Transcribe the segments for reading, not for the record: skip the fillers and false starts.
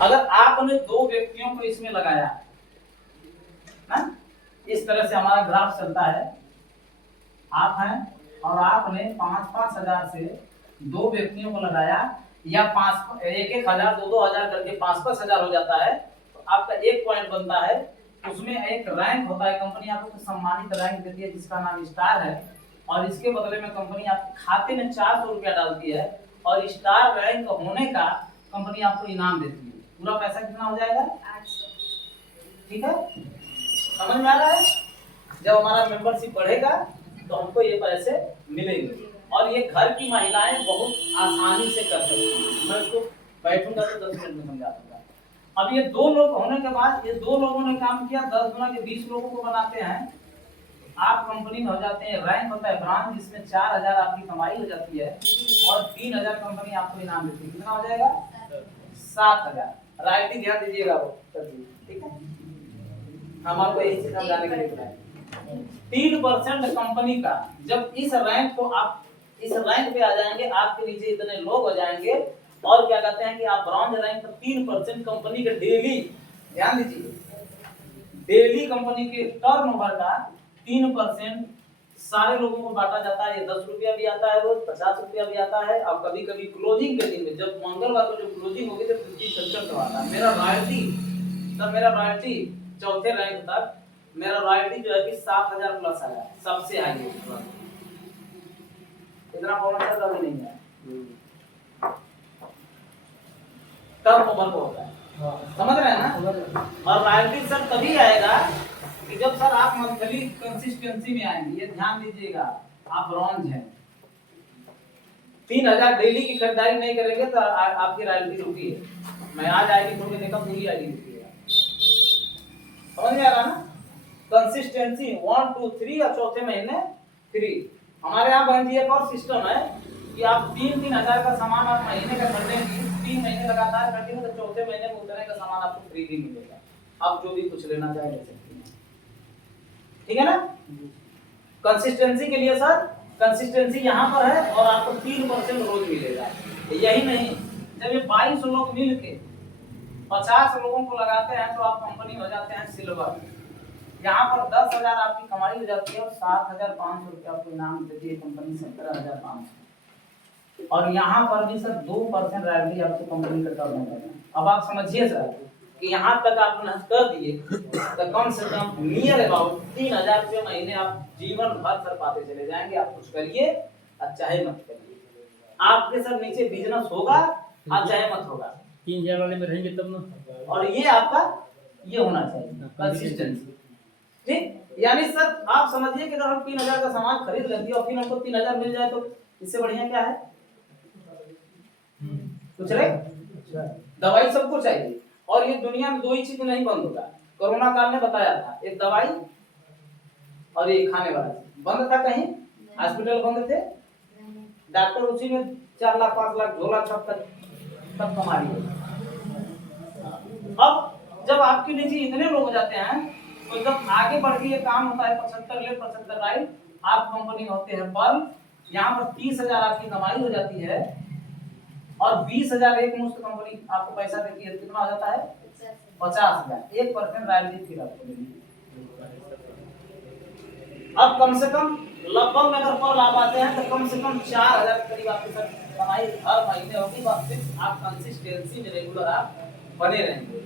अगर आपने 2 व्यक्तियों को इसमें लगाया ना, इस तरह से हमारा ग्राफ चलता है, आप हैं और आपने 5-5 हजार से 2 व्यक्तियों को लगाया, या 1-1 हजार 2-2 हजार करके 5-5 हजार हो जाता है, तो आपका एक पॉइंट बनता है। उसमें एक रैंक होता है, कंपनी आपको सम्मानित रैंक देती है जिसका नाम स्टार है, और इसके बदले में कंपनी आपके खाते में 400 रुपया डालती है, और स्टार रैंक होने का कंपनी आपको इनाम देती है। पूरा पैसा कितना हो जाएगा? 800। ठीक है, समझ में आ रहा है? जब हमारा मेंबरशिप बढ़ेगा तो हमको ये पैसे मिलेंगे, और ये घर की महिलाएं बहुत आसानी से कर सकती हैं। मैं इसको बैठूंगा तो 10 मिनट में समझा दूंगा। अब ये 2 लोग होने के बाद ये 2 लोगों ने काम किया, 10 गुना के 20 लोगों को बनाते हैं, आप कंपनी में हो जाते हैं। रैंक होता है ब्रांच, जिसमें 4000 आपकी कमाई हो जाती है, और 3000 कंपनी आपको इनाम देती है। कितना हो जाएगा? 7000। राइटिंग ध्यान दीजिएगा वो, ठीक है? हम आपको यही चीज समझाने के लिए बताएं। 3% कंपनी का, जब इस रैंक को आप इस रैंक पे आ जाएंगे, आपके नीचे इतने लोग हो जाएंगे, और क्या कहते हैं कि आप ब्रॉन्ज रैंक पर 3% कंपनी के डेली, ध्यान दीजिए, डेली कंपनी के टर्नओवर का 3% सारे लोगों को बांटा जाता है। ये 10 रुपया भी आता है रोज, 50 रुपया भी आता है, और कभी कभी क्लोजिंग के दिन में, जब मंगलवार को जो क्लोजिंग होगी तो 50% आता है। मेरा रॉयल्टी चौथे रैंक तक मेरा रॉयल्टी जो है कि 7000 प्लस आया, सबसे आगे। इतना बोनस कभी नहीं है, टर्नओवर को होता है। समझ रहे हैं ना? और रॉयल्टी सर तभी आएगा कि जब सर आप मंथली कंसिस्टेंसी में आएंगे। ये ध्यान दीजिएगा, आप ब्रॉन्ज हैं, 3000 डेली की खरीदारी नहीं करेंगे तो आपकी रॉयल्टी रुकी है। मैं आज आईडी खोल के देखा, पूरी आईडी रुकी है। समझ में आ रहा ना? कंसिस्टेंसी 1 2 3 और चौथे महीने 3। हमारे यहाँ बहन जी एक और सिस्टम है कि आप 3-3 हजार का सामान आप महीने का खरीदेंगे, 3 महीने लगातार खरीदेंगे तो चौथे महीने में उतने का सामान आपको फ्री भी मिलेगा। आप जो भी कुछ लेना चाहे ले सकते हैं, ठीक है ना? कंसिस्टेंसी के लिए सर, कंसिस्टेंसी यहाँ पर है, और आपको 3% रोज मिलेगा। यही नहीं, जब ये 22 लोग मिलके 50 लोगों को लगाते हैं तो आप कंपनी हो जाते हैं सिल्वर। यहाँ पर 10,000 आपकी कमाई हो जाती है, और 7,500 रुपया आपको इनाम देती है कंपनी, 17,500। और यहाँ पर भी सर 2% रॉयल्टी आपको कंपनी का टर्न होगा। अब आप समझिए सर कि यहाँ तक आपने कर दिए तो कम से कम नियर अबाउट 3000 रुपये महीने आप जीवन भर सर पाते चले जाएंगे। आप कुछ करिए और चाहे मत करिए, आपके सर नीचे बिजनेस होगा, आप चाहे मत होगा, 3000 वाले में रहेंगे तब ना। और ये आपका ये होना चाहिए कंसिस्टेंसी, ठीक? यानी सर आप समझिए कि अगर हम 3000 का सामान खरीद लेते और फिर हमको 3000 मिल जाए तो इससे बढ़िया क्या है? कुछ रे दवाई सबको चाहिए, और ये दुनिया में 2 ही चीज नहीं बंद होगा। कोरोना काल में बताया था, एक दवाई और ये खाने वाला चीज बंद था। कहीं हॉस्पिटल बंद थे, डॉक्टर उसी में 4 लाख 5 लाख 2 लाख तक कमा रही है। अब जब आपके नीचे इतने लोग हो जाते हैं तो जब आगे बढ़ के ये काम होता है 75 राइट, आप कंपनी होते हैं पर यहाँ पर 30,000 आपकी कमाई हो जाती है, और 20,000 एक मुश्त कंपनी आपको पैसा देती है। कितना हो जाता है? 50,000। 1% रॉयल्टी फिर आपको मिलेगी। अब कम से कम लगभग में अगर पर लाभ आते हैं तो कम से कम 4,000 के करीब आपके साथ कमाई हर महीने होगी। बस आप कंसिस्टेंसी में रेगुलर आप बने रहेंगे।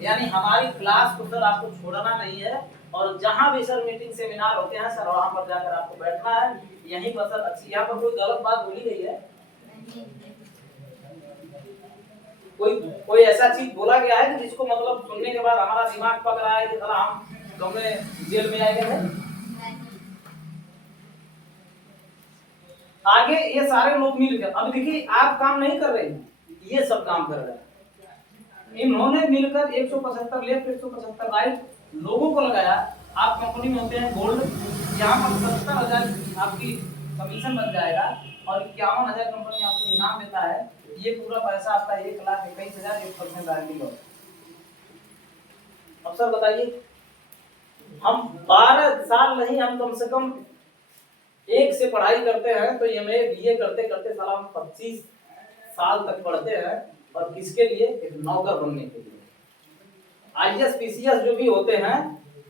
यानी हमारी क्लास को सर आपको छोड़ना नहीं है, और जहां भी सर मीटिंग सेमिनार होते हैं सर वहां पर जाकर आपको बैठना है। यहीं पर सर अच्छी, यहाँ पर कोई गलत बात बोली गई है? कोई ऐसा चीज बोला गया है कि जिसको मतलब सुनने के बाद हमारा दिमाग पक रहा है कि सर हम दोनों जेल में आएंगे? आगे ये सारे लोग मिलकर, अब देखिए आप काम नहीं कर रहे हैं, ये सब काम कर रहे हैं। इन्होंने मिलकर 175 लेफ्ट 175 राइट लोगों को लगाया। आप कंपनी में होते हैं गोल्ड, यहाँ पर 70,000 आपकी कमीशन बन जाएगा, और 51,000 कंपनी आपको इनाम देता है। ये पूरा पैसा आपका 1,21,000 1% रॉयल्टी होगा। अब सर बताइए, हम 12 साल नहीं, हम कम से कम 1 से पढ़ाई करते हैं तो ये मैं बीए करते करते साला हम 25 साल तक पढ़ते हैं, और किसके लिए? एक नौकर बनने के लिए। आईएएस पीसीएस जो भी होते हैं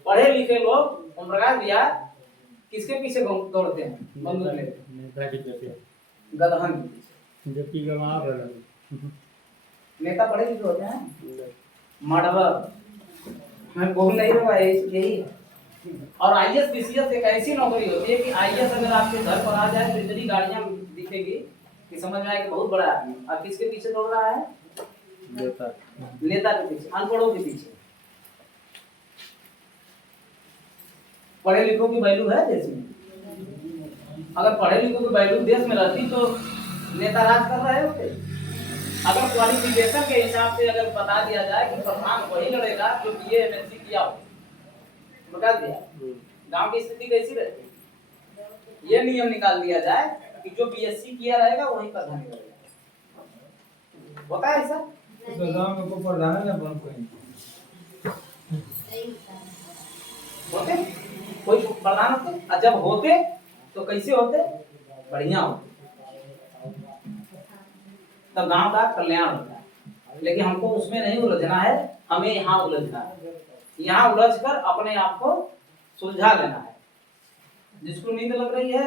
पढ़े लिखे लोग, ओम प्रकाश भैया, किसके पीछे दौड़ते हैं? बंदूक लेके, नेता की तरफ गदहन के पीछे। जबकि गवाह रहा नेता पढ़े लिखे होते हैं, मर्डरर, मैं बोल नहीं रहा, यही है। और आईएएस पीसीएस एक ऐसी नौकरी होती है कि आईएएस अगर आपके घर पर आ जाए तो इतनी गाड़ियां दिखेगी कि समझ में आए कि बहुत बड़ा आदमी। और किसके पीछे दौड़ रहा है? नेता नेता के पीछे, अनपढ़ों के पीछे। पढ़े लिखों की वैल्यू है देश में? अगर पढ़े लिखों की वैल्यू देश में रहती तो नेता राज कर रहे होते। अगर क्वालिफिकेशन के हिसाब से अगर बता दिया जाए कि प्रधान वही लड़ेगा जो बीए एमएससी किया हो, बता दिया, गांव की स्थिति कैसी रहती? ये नियम निकाल दिया जाए कि जो बीएससी किया रहेगा वही प्रधान रहेगा। होता है ऐसा? गांव में को प्रधान ना बन कोई होते कोई प्रधान होते, और जब होते तो कैसे होते? बढ़िया होते, तब गांव का कल्याण होता है। लेकिन हमको उसमें नहीं उलझना है, हमें यहाँ उलझना है। यहाँ उलझ कर अपने आप को सुलझा लेना है। जिसको नींद लग रही है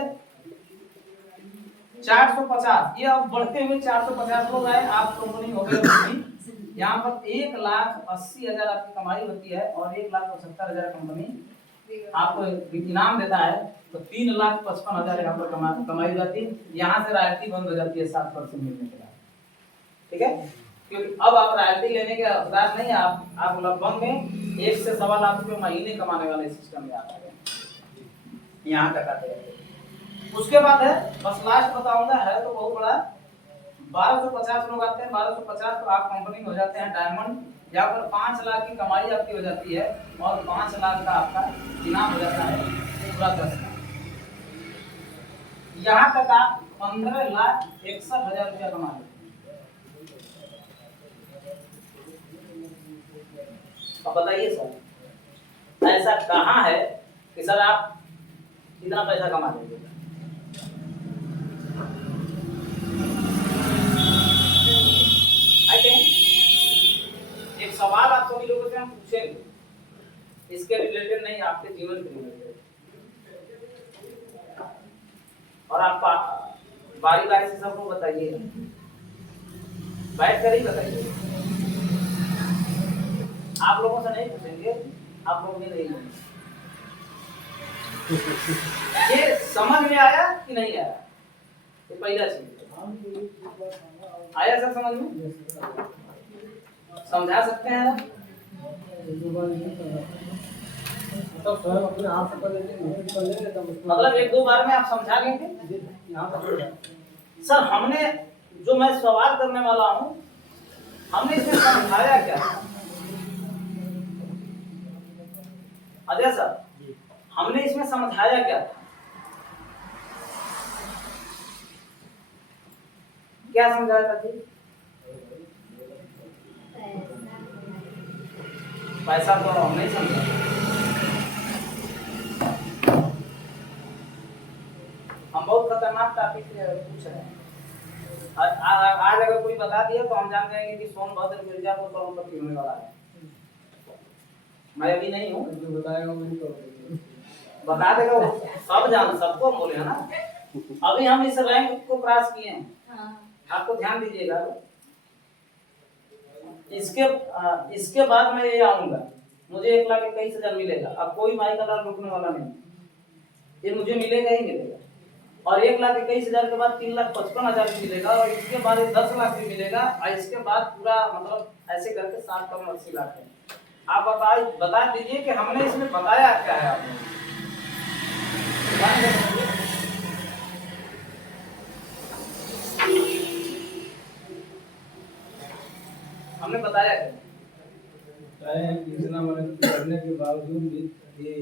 450, ये अब बढ़ते हुए 450 लोग आए, आप कंपनी हो गई। यहाँ पर 1,80,000 आपकी कमाई होती है और 1,75,000 कंपनी आपको इनाम देता है, तो 3,55,000 यहाँ पर कमाई जाती है। यहाँ से रॉयल्टी बंद हो जाती है 7% मिलने के बाद। ठीक है, क्योंकि अब आप रॉयल्टी लेने के हकदार नहीं है। आप लगभग में 1 से 1.25 लाख रुपए महीने कमाने वाले सिस्टम में आ गए यहाँ तक आते हैं। उसके बाद है, बस लास्ट बताऊंगा, है तो बहुत बड़ा, 1250 लोग आते हैं। 1250 तो आप कंपनी में हो जाते हैं डायमंड, जहाँ पर 5 लाख की कमाई आपकी हो जाती है और 5 लाख का आपका इनाम हो जाता है पूरा 10 लाख। यहाँ तक आप 15,61,000 रुपया कमा लेते हैं। अब बताइए सर, ऐसा कहाँ है कि सर आप इतना पैसा कमा लेंगे? एक सवाल आप सभी लोगों से हम पूछेंगे, इसके रिलेटेड नहीं, आपके जीवन के रिलेटेड, और आप बारी बारी से सबको बताइए, बैठ कर ही बताइए। आप लोगों से नहीं पूछेंगे, आप लोग भी नहीं पूछेंगे। ये समझ में आया कि नहीं आया? ये पहला चीज आया सर समझ में? समझा सकते हैं आप? मतलब 1-2 बार में आप समझा लेंगे? सर हमने जो मैं सवाल करने वाला हूँ, हमने इसमें समझाया क्या? अजय सर, हमने इसमें समझाया क्या? क्या समझाया था जी? पैसा तो हम नहीं समझा। हम बहुत खतरनाक टॉपिक पूछ रहे हैं। आज अगर कोई बता दिया तो हम जान जाएंगे कि सोनभद्र मिर्जापुर करोड़पति होने वाला है। मैं अभी नहीं हूँ, बता देगा वो, सब जान, सबको बोले है ना। अभी हम इस रैंक को क्रॉस किए हैं, आपको ध्यान दीजिएगा। इसके बाद मैं ये आऊंगा, मुझे 1,21,000 मिलेगा। अब कोई माई का लाल रुकने वाला नहीं, ये मुझे मिलेगा ही मिलेगा। और 1,21,000 के बाद 3,55,000 मिलेगा, और इसके बाद 10 लाख भी मिलेगा, और इसके बाद पूरा मतलब ऐसे करके 7,80 लाख है। आप बता दीजिए कि हमने इसमें बताया क्या है आपने? हमने बताया क्या? इतना मेहनत करने के बावजूद भी ये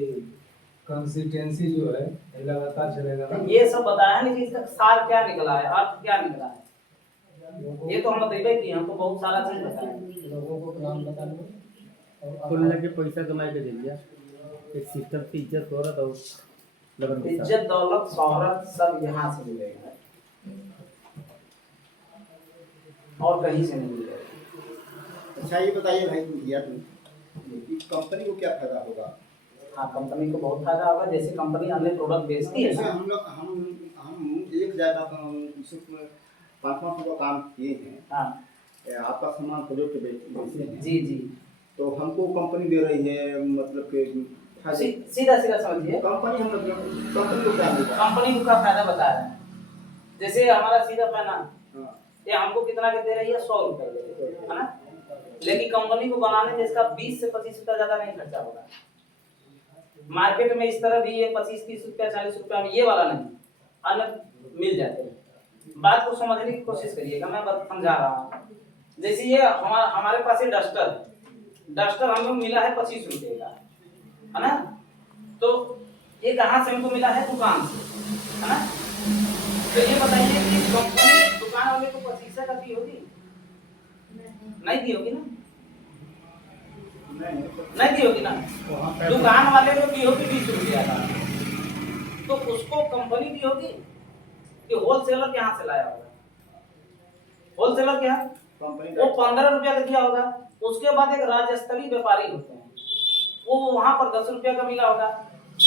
कंसिस्टेंसी जो है लगातार चलेगा ना। ये सब बताया नहीं कि इसका सार क्या निकला है, अर्थ क्या निकला है। ये तो हम बताइए कि हमको बहुत सारा चीज बताया। लोगों को नाम बताना कुल लगे पैसा कमाई के दे दिया, एक सिस्टम की इज्जत हो रहा था, लगन के साथ। इज्जत दौलत शोहरत सब यहाँ से मिलेगा। और कहीं से नहीं मिलेगा। अच्छा ये बताइए भाई भैया कि कंपनी को क्या फायदा होगा? हाँ, कंपनी को बहुत फायदा होगा। जैसे कंपनी अन्य प्रोडक्ट बेचती है जैसे ना, हम लोग हम एक जगह सिर्फ 500 का काम किए हैं, हाँ आपका सामान प्रोडक्ट बेचते हैं, जी जी, तो हमको कंपनी दे रही है, मतलब कि फायदे। सीधा सीधा समझिए, कंपनी हम कंपनी को क्या मिलेगा? कंपनी को क्या फायदा बता रहे हैं। जैसे हमारा सीधा पैना, हाँ, ये हमको कितना के दे रही है, 100 रुपए दे रही है ना, लेकिन कंपनी को बनाने में इसका 20 से 25 रुपया ज्यादा नहीं खर्चा होगा। मार्केट में इस तरह भी ये 25-30 रुपया 40 रुपया में ये वाला नहीं, अन्य मिल जाते हैं। बात को समझने की कोशिश करिएगा, मैं बात समझा रहा हूँ। जैसे ये हमारे पास ये डस्टर हमको मिला है 25 रुपए का, है ना, तो ये कहाँ से हमको मिला है, दुकान से, है ना। तो ये बताइए कि कंपनी दुकान वाले को 25 का दी होगी? नहीं दी होगी ना, नहीं दी होगी ना। दुकान वाले को दी होगी 20 रुपया का, तो उसको कंपनी दी होगी कि होलसेलर कहाँ से लाया होगा? होलसेलर क्या, कंपनी वो 15 रुपया का दिया होगा। उसके बाद एक राज्य स्तरीय व्यापारी होते हैं, वो वहां पर 10 रुपया का मिला होगा।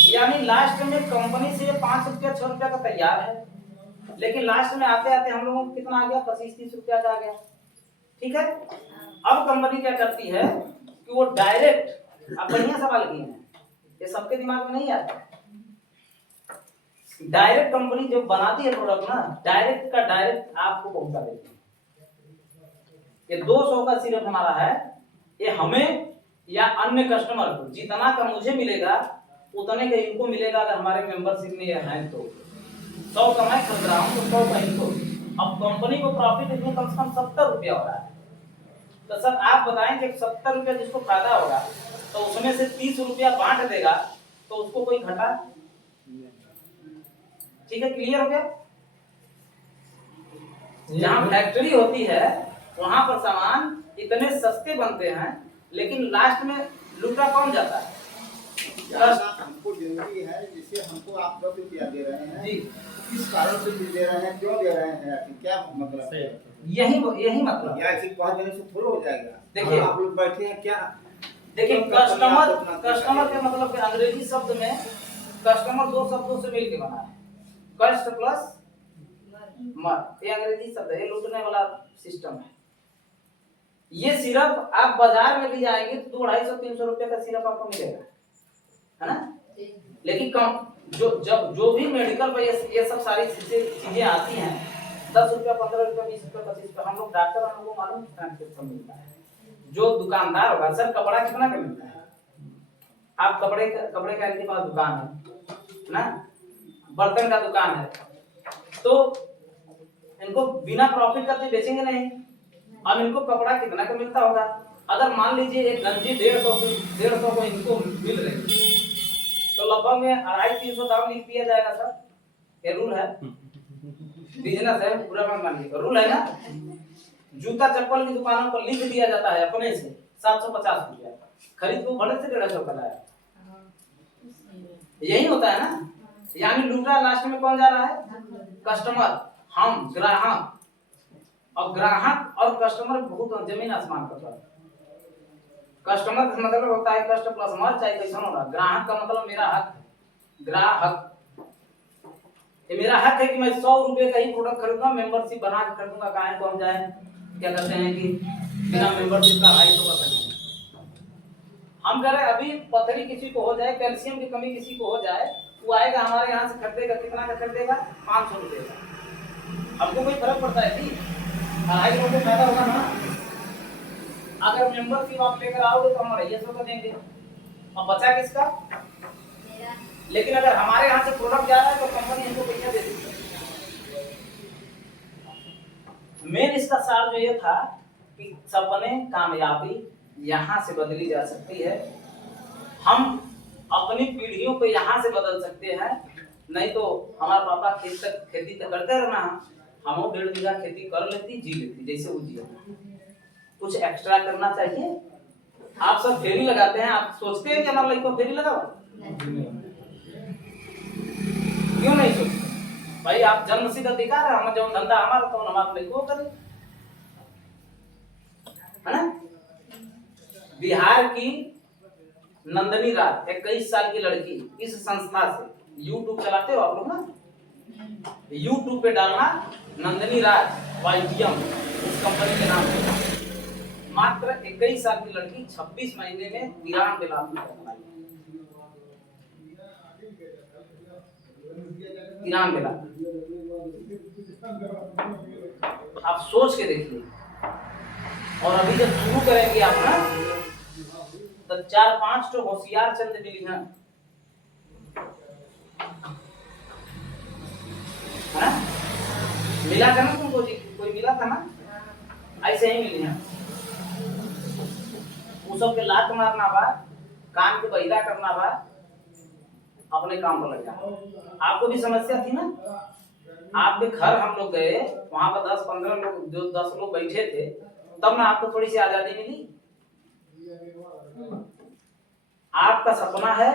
यानी लास्ट में कंपनी से 5 रुपया 6 रुपया का तैयार है, लेकिन लास्ट में आते आते हम लोगों को कितना आ गया, 25-30 रुपया का आ गया। ठीक है, अब कंपनी क्या करती है कि वो डायरेक्ट, अब बढ़िया सवाल किए हैं, ये सबके दिमाग में नहीं आता। डायरेक्ट कंपनी जब बनाती है प्रोडक्ट ना, डायरेक्ट का डायरेक्ट आपको पहुंचा देती है। ये 200 का सिर्फ हमारा है, ये हमें या अन्य कस्टमर को जितना का मुझे मिलेगा उतने का इनको मिलेगा। अगर हमारे मेंबरशिप में ये है तो 100 का मैं खरीद रहा हूँ तो 100 का इनको। अब कंपनी को प्रॉफिट इसमें कम से कम 70 रुपया हो रहा है। तो सर आप बताएं कि 70 रुपया जिसको फायदा होगा तो उसमें से 30 रुपया बांट देगा तो उसको कोई घाटा? ठीक है, क्लियर हो गया। जहाँ फैक्ट्री होती है वहां पर सामान इतने सस्ते बनते हैं, लेकिन लास्ट में लूटा कौन जाता है? हमको जरूरी है, जिसे हमको आप 10 रुपया दे रहे हैं जी, किस कारण से दे रहे हैं, क्यों दे रहे हैं, क्या मतलब है? यही मतलब। या ऐसे 5 देने से थोड़ा हो जाएगा। देखिए, आप लोग बैठे हैं क्या? देखिए कस्टमर के मतलब के अंग्रेजी शब्द में कस्टमर 2 शब्दों से मिलकर बना है, कस्ट प्लस मर। ये अंग्रेजी शब्द है, ये लूटने वाला सिस्टम है। ये सिर्फ आप बाजार में भी जाएंगे तो 250-300 रुपए का सिर्फ आपको मिलेगा, है ना। लेकिन कम जो भी मेडिकल पे ये सब सारी चीजें आती हैं, 10 रुपया 15 रुपया 20 रुपया 25 रुपया, हम लोग डॉक्टर हम लोग को मालूम कितना मिलता है। जो दुकानदार होगा, सर कपड़ा कितना का मिलता है? आप कपड़े का इनके पास दुकान है ना, बर्तन का दुकान है, तो इनको बिना प्रॉफिट का तो बेचेंगे नहीं। अब इनको कपड़ा कितना का मिलता होगा? अगर मान लीजिए एक गंजी 150 को इनको मिल रही, तो लगभग में 250-300 दाम लिख दिया जाएगा सर। ये रूल है, बिजनेस है, पूरा मान लीजिए रूल है ना। जूता चप्पल की दुकानों पर लिख दिया जाता है अपने से 750 रुपया, खरीद को भले से 150 का लाया। यही होता है ना। यानी लूटा लास्ट में कौन जा रहा है? कस्टमर, हम ग्राहक। और ग्राहक और कस्टमर बहुत जमीन आसमान का फर्क। कस्टमर का मतलब होता है कस्ट प्लस मर, चाहे कैसा होगा। ग्राहक का मतलब मेरा हक, ग्राहक ये मेरा हक है कि मैं 100 रुपए का ही प्रोडक्ट खरीदूंगा, मेंबरशिप बना के खरीदूंगा। कहाँ कौन जाए, क्या कहते हैं कि बिना मेंबरशिप का 250 का खरीदूंगा। हम कह रहे हैं अभी पथरी किसी को हो जाए, कैल्शियम की कमी किसी को हो जाए, वो आएगा हमारे यहाँ से खरीदेगा, कितना का खरीदेगा? 500 रुपए का। हमको कोई फर्क पड़ता है जी? 250 रुपए फायदा होगा ना। अगर मेंबरशिप आप लेकर आओगे तो हम 250 का देंगे, अब बचा किसका? लेकिन अगर हमारे यहाँ से प्रोडक्ट जा रहा है तो कंपनी हमको पैसा दे देती है। मेन इसका सार जो ये था कि सपने कामयाबी यहाँ से बदली जा सकती है। हम अपनी पीढ़ियों को यहाँ से बदल सकते हैं। नहीं तो हमारे पापा खेती तो करते रहना, हम 1.5 बीघा खेती कर लेती, जी लेती जैसे वो जिया। कुछ एक्स्ट्रा करना चाहिए। आप सब फेरी लगाते हैं, आप सोचते हैं कि हमारा लड़का फेरी लगाओ? क्यों नहीं सोचते भाई? आप जन्म सिद्ध अधिकार है, हम जो धंधा हमारा तो हमारे लड़कों करें। है ना। बिहार की नंदनी राज 21 साल की लड़की इस संस्था से, यूट्यूब चलाते हो आप लोग ना, यूट्यूब पे डालना नंदनी राज वाईटीएम उस कंपनी के नाम से, मात्र 21 साल की लड़की 26 महीने में 93 लाख रुपए कमाई, 93 लाख। आप सोच के देखिए। और अभी जब शुरू करेंगे आप ना, तो 4-5 तो होशियार चंद मिली हैं, है ना? मिला था ना तुमको जी, कोई मिला था ना, ऐसे ही मिली हैं। वो सब के लात मारना बा, कान को बहिरा करना बा, अपने काम पर लग जाना। आपको भी समस्या थी ना, आपके घर हम लोग गए, वहां पर 10-15 लोग, जो 10 लोग बैठे थे, तब ना आपको थोड़ी सी आजादी मिली। आपका सपना है,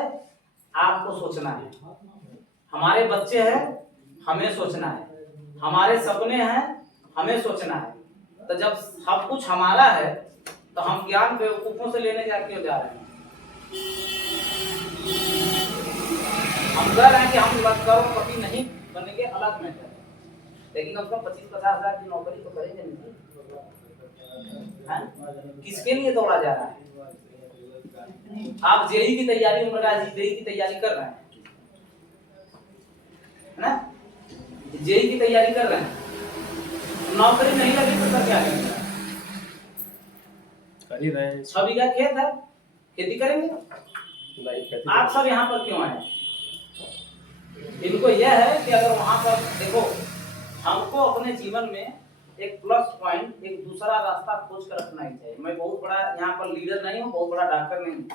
आपको सोचना है। हमारे बच्चे हैं, हमें सोचना है। हमारे सपने हैं, हमें सोचना है। तो जब सब कुछ हमारा है, तो हम ज्ञान बेवकूफों से लेने क्यों जा रहे हैं? हम कह रहे हैं कि हम करोड़पति नहीं बनेंगे, अलग में है, लेकिन कम से कम 25-50 हजार की नौकरी तो करेंगे नहीं। किसके लिए दौड़ा जा रहा है? आप जेई की तैयारी, उम्रराज जेई की तैयारी कर रहे हैं, है ना? जेई की तैयारी कर रहे हैं, नौकरी नहीं लगी तो क्या करेंगे? कर ही रहे हैं। 6 बीघा खेत है, खेती करेंगे। नहीं खेती। आप सब यहाँ पर क्यों आए? इनको यह है कि अगर वहां पर देखो, हमको अपने जीवन में एक प्लस पॉइंट, एक दूसरा रास्ता खोज कर रखना ही चाहिए। मैं बहुत बड़ा यहाँ पर लीडर नहीं हूँ, बहुत बड़ा डॉक्टर नहीं हूँ,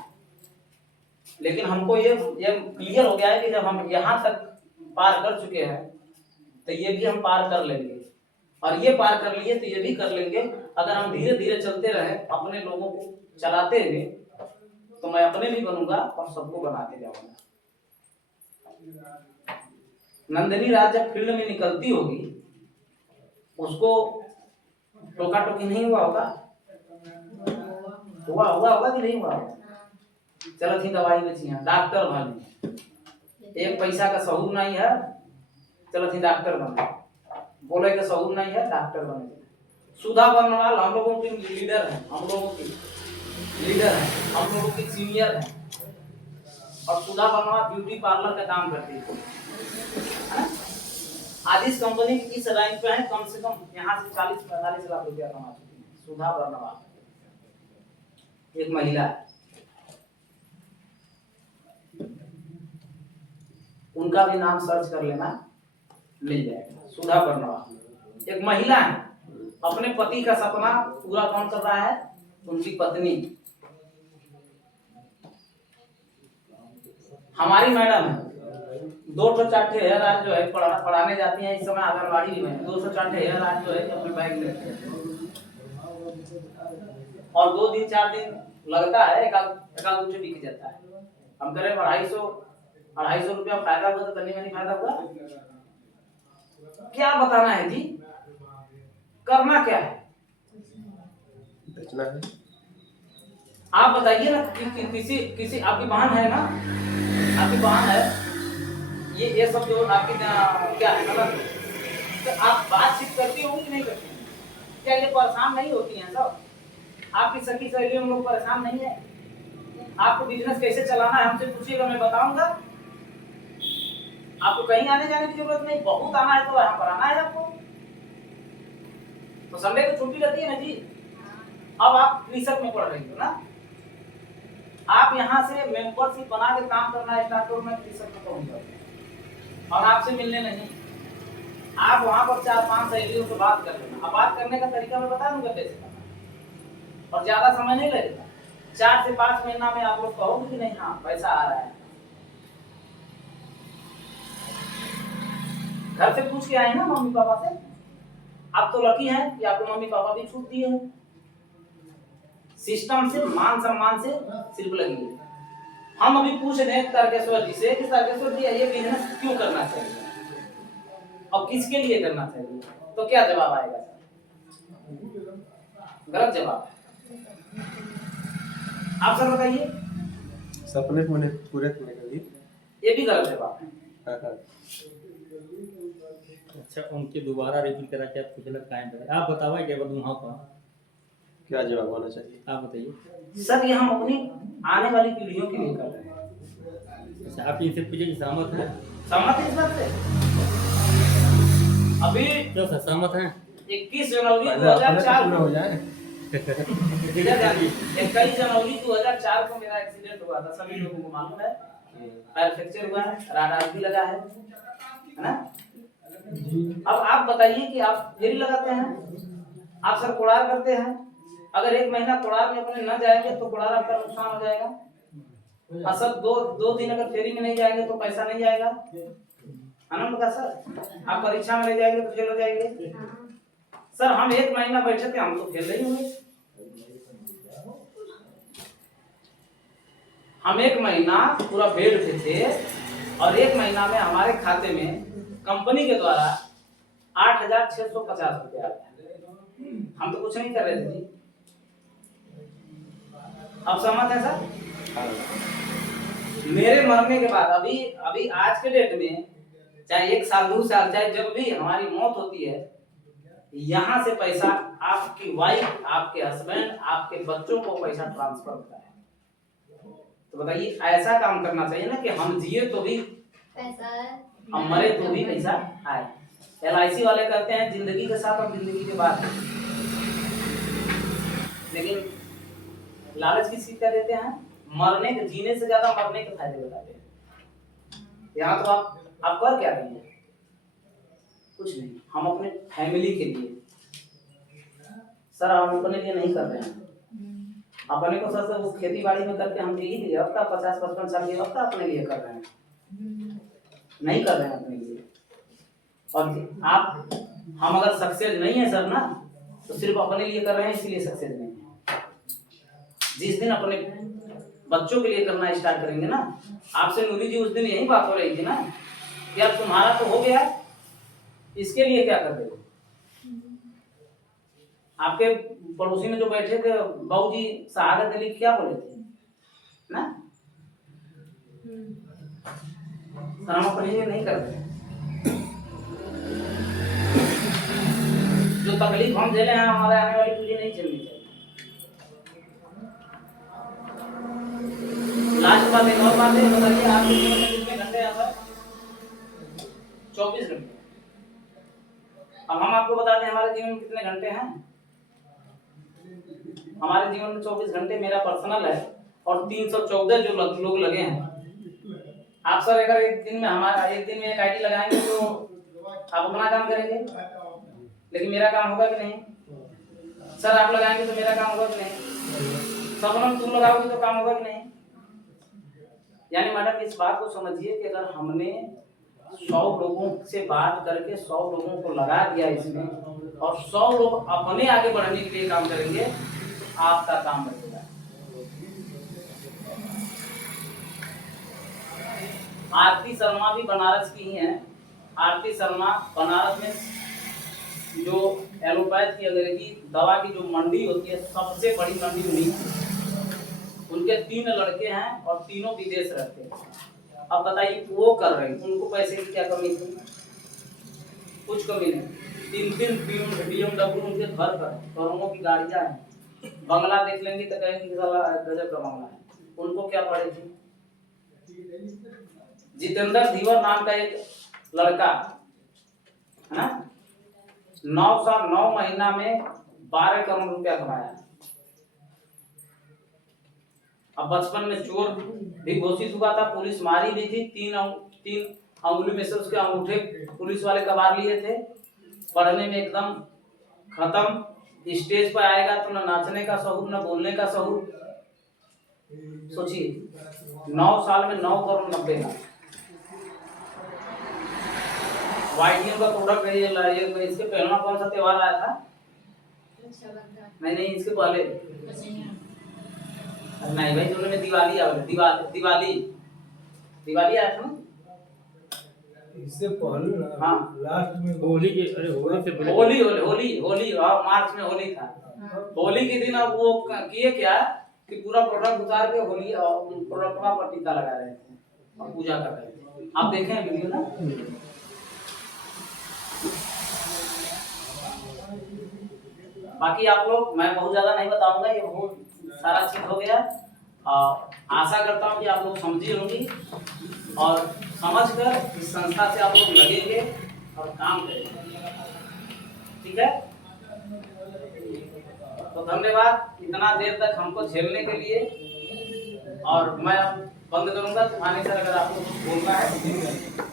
लेकिन हमको ये क्लियर हो गया है कि जब हम यहाँ तक पार कर चुके हैं, तो ये भी हम पार कर लेंगे, और ये पार कर लिए तो ये भी कर लेंगे। अगर हम धीरे धीरे चलते रहे, अपने लोगों को चलाते हुए, तो मैं अपने भी बनूंगा और सबको बनाते जाऊंगा। नंदिनी राज जब फील्ड में निकलती होगी, उसको टोका टोकी नहीं हुआ होगा? हुआ कि नहीं हुआ? चलो थी दवाई बेची है, डॉक्टर बने, एक पैसा का सहूर नहीं है, चलो थी डॉक्टर बने, बोले का सहूर नहीं है, डॉक्टर बने। सुधा बर्नवाल हम लोगों की लीडर है, हम लोगों की लीडर है, हम लोगों की सीनियर है, और सुधा बर्नवाल ब्यूटी पार्लर का काम करती है। आज इस कंपनी की इस रैंक पे है, कम से कम यहाँ से 40-45 लाख रुपया कमा चुकी है सुधा बर्नवाल, एक महिला है। उनका भी नाम सर्च कर लेना, मिल जाएगा। सुधा बर्नवाल एक महिला है, अपने पति का सपना पूरा कौन कर रहा है? उनकी पत्नी। हमारी मैडम है, 204 हेयर आज जो है पढ़ाने जाती हैं, इस समय आंगनबाड़ी में 204 हेयर आज जो है अपने बैग में रखते हैं, और 2 दिन 4 दिन लगता है, एक आध दूसरे बिक जाता है। हम करें 250 रुपया फायदा हुआ, तो तनी मनी फायदा हुआ। क्या बताना है जी, करना क्या है, बेचना है। आप बताइए ना। किसी आपकी बहन है ना, आपकी बहन है, ये सब जो आपकी क्या है मतलब, तो आप बातचीत करती होंगी कि नहीं करती? क्या ये परेशान नहीं होती हैं सब? आपकी सखी सहेलियों लोग परेशान नहीं है? आपको बिजनेस कैसे चलाना है हमसे पूछिएगा, मैं बताऊंगा। आपको कहीं आने जाने की जरूरत नहीं, बहुत आना है तो यहाँ पर आना है आपको। तो संडे को छुट्टी रहती है ना जी। अब आप कृषक में पढ़ रही हो ना, आप यहाँ से मेंबरशिप बना के काम करना स्टार्ट करो, मैं कृषक में पहुंच जाऊंगा, और आपसे मिलने नहीं। आप वहां पर 4-5 सहेलियों से बात कर लेना। अब बात करने का तरीका मैं बता दूंगा कैसे करना, और ज्यादा समय नहीं लगेगा। 4 से 5 महीना में आप लोग कहोगे कि नहीं हाँ पैसा आ रहा है। घर से पूछ के आए ना मम्मी पापा से। आप तो लकी हैं कि आपको मम्मी पापा भी छूट दिए हैं। सिस्टम से, मान सम्मान से सिर्फ लगी है। हम अभी पूछ रहे हैं तारकेश्वर जी से कि तारकेश्वर जी ये बिजनेस क्यों करना चाहिए और किसके लिए करना चाहिए, तो क्या जवाब आएगा सर? गलत जवाब। आप सर बताइए, सपने पूरे पूरे करने के लिए। ये भी गलत है बात। हाँ, हाँ। अच्छा उनके दोबारा रिपीट करा के आप कुछ कायम रहे। आप बताओ क्या बताऊँ हाँ कौन क्या जवाब होना चाहिए? आप बताइए। सर ये हम अपनी आने वाली पीढ़ियों के लिए कर रहे हैं। अच्छा आप इनसे पूछे कि सहमत है? सहमत है इस बात से? अभी क्यों सर सहमत हैं? 21 जनवरी पहले अपने तो 2004 पूरा हो जाए। 21 जनवरी 2004 को मेरा एक्सीडेंट हुआ था, सभी लोगों को मालूम है। पैर फ्रैक्चर हुआ है, राडार भी लगा है ना? अब आप बताइए कि आप फेरी लगाते हैं, आप सर कुड़ार करते हैं, अगर 1 महीना कुड़ार में अपने न जाएंगे तो कुड़ार आपका नुकसान हो जाएगा। और सर दो दिन अगर फेरी में नहीं जाएंगे तो पैसा नहीं जाएगा, आनंद का सर। आप परीक्षा में नहीं जाएंगे तो फेल हो जाएंगे। सर हम 1 महीना बैठे थे, हम तो फेल नहीं हुए। हम 1 महीना पूरा बेड पे थे और 1 महीना में हमारे खाते में कंपनी के द्वारा 8,650 रुपया आया। हम तो कुछ नहीं कर रहे थे जी। अब सहमत है सर? मेरे मरने के बाद अभी आज के डेट में चाहे 1 साल 2 साल चाहे जब भी हमारी मौत होती है, यहाँ से पैसा आपकी वाइफ, आपके हस्बैंड, आपके बच्चों को पैसा ट्रांसफर होता है। तो बताइए ऐसा काम करना चाहिए ना कि हम जिए तो भी पैसा, हम मरे तो भी पैसा आए। LIC वाले कहते हैं जिंदगी के साथ और जिंदगी के बाद, लेकिन लालच किस चीज का देते हैं? मरने के, जीने से ज्यादा मरने के फायदे बताते हैं। यहाँ तो आप कर क्या रहे हैं? कुछ नहीं। हम अपने फैमिली के लिए सर, हम अपने लिए नहीं कर रहे हैं। अपने को सर वो खेती बाड़ी में करके हम यही लिए, अब का 50-55 साल के अब का अपने लिए कर रहे हैं, नहीं कर रहे हैं अपने लिए। और हम अगर सक्सेस नहीं है सर ना, तो सिर्फ अपने लिए कर रहे हैं इसलिए सक्सेस नहीं है। जिस दिन अपने बच्चों के लिए करना स्टार्ट करेंगे ना, आपसे नूरी जी उस दिन यही बात हो रही थी ना कि अब तुम्हारा तो हो गया, इसके लिए क्या कर रहे हो? आपके पड़ोसी में जो बैठे थे बाबू जी शहादत अली, क्या बोले थे ना? सर हम अपने लिए नहीं करते। जो तकलीफ हम झेले हैं, हमारे आने वाली पीढ़ी नहीं झेलनी चाहिए। लास्ट बात एक और बात है, बताइए आपके जीवन में कितने घंटे हैं सर? 24 घंटे। अब हम आपको बता दें हमारे जीवन में कितने घंटे हैं। हमारे जीवन में 24 घंटे मेरा पर्सनल है और 314 जो लोग लगे हैं। आप सर अगर एक दिन में एक आईडी लगाएंगे तो आप अपना काम करेंगे, लेकिन मेरा काम होगा कि नहीं? सर आप लगाएंगे तो मेरा काम होगा कि नहीं? सब तुम लगाओगे तो काम होगा कि नहीं? यानी मैडम इस बात को समझिए कि अगर हमने 100 लोगों से बात करके 100 लोगों को लगा दिया इसमें, और 100 लोग अपने आगे बढ़ने के लिए काम करेंगे, आपका काम बचेगा। आरती शर्मा भी बनारस की ही हैं। आरती शर्मा बनारस में जो एलोपैथ की अंग्रेजी दवा की जो मंडी होती है, सबसे बड़ी मंडी उन्हीं की। उनके 3 लड़के हैं और तीनों विदेश रहते हैं। अब बताइए वो कर रहे हैं, उनको पैसे की क्या कमी थी? कुछ कमी नहीं। 3 BMW उनके घर पर, करोड़ों की गाड़ियां हैं, बंगला देख लेंगे तो कहेंगे कि साला गजब का बंगला है। उनको क्या पड़े थी? जितेंद्र धीवर नाम का एक लड़का है ना, 9 साल 9 महीना में 12 करोड़ रुपया कमाया। अब बचपन में चोर भी घोषित हुआ था, पुलिस मारी भी थी, 3 अंगुली में से उसके अंगूठे पुलिस वाले कबार लिए थे। पढ़ने में एकदम खत्म, स्टेज पर आएगा तो न नाचने का शौक न बोलने का शौक। सोचिए 9 साल में 9 करोड़ 90 लाख। वाईटीएम का प्रोडक्ट है ये। इसके पहला कौन सा त्योहार आया था? नहीं इसके पहले नहीं भाई, दोनों में दिवाली आया था ना, इससे पहले ना। हाँ लास्ट में होली के, अरे होली से पहले होली मार्च में होली था। होली के दिन अब वो किए क्या कि पूरा प्रोडक्ट उतार के होली प्रोडक्ट पर टीका लगा रहे थे और पूजा कर रहे थे। आप देखें वीडियो ना। बाकी आप लोग, मैं बहुत ज्यादा नहीं बताऊंगा, ये बहुत सारा चीज हो गया। आशा करता हूँ कि आप लोग समझे होंगी और समझकर इस संस्था से आप लोग लगेंगे और काम करेंगे। ठीक है, तो धन्यवाद इतना देर तक हमको झेलने के लिए। और मैं अब बंद करूंगा, तुम्हारे सर अगर आपको कुछ बोलना है।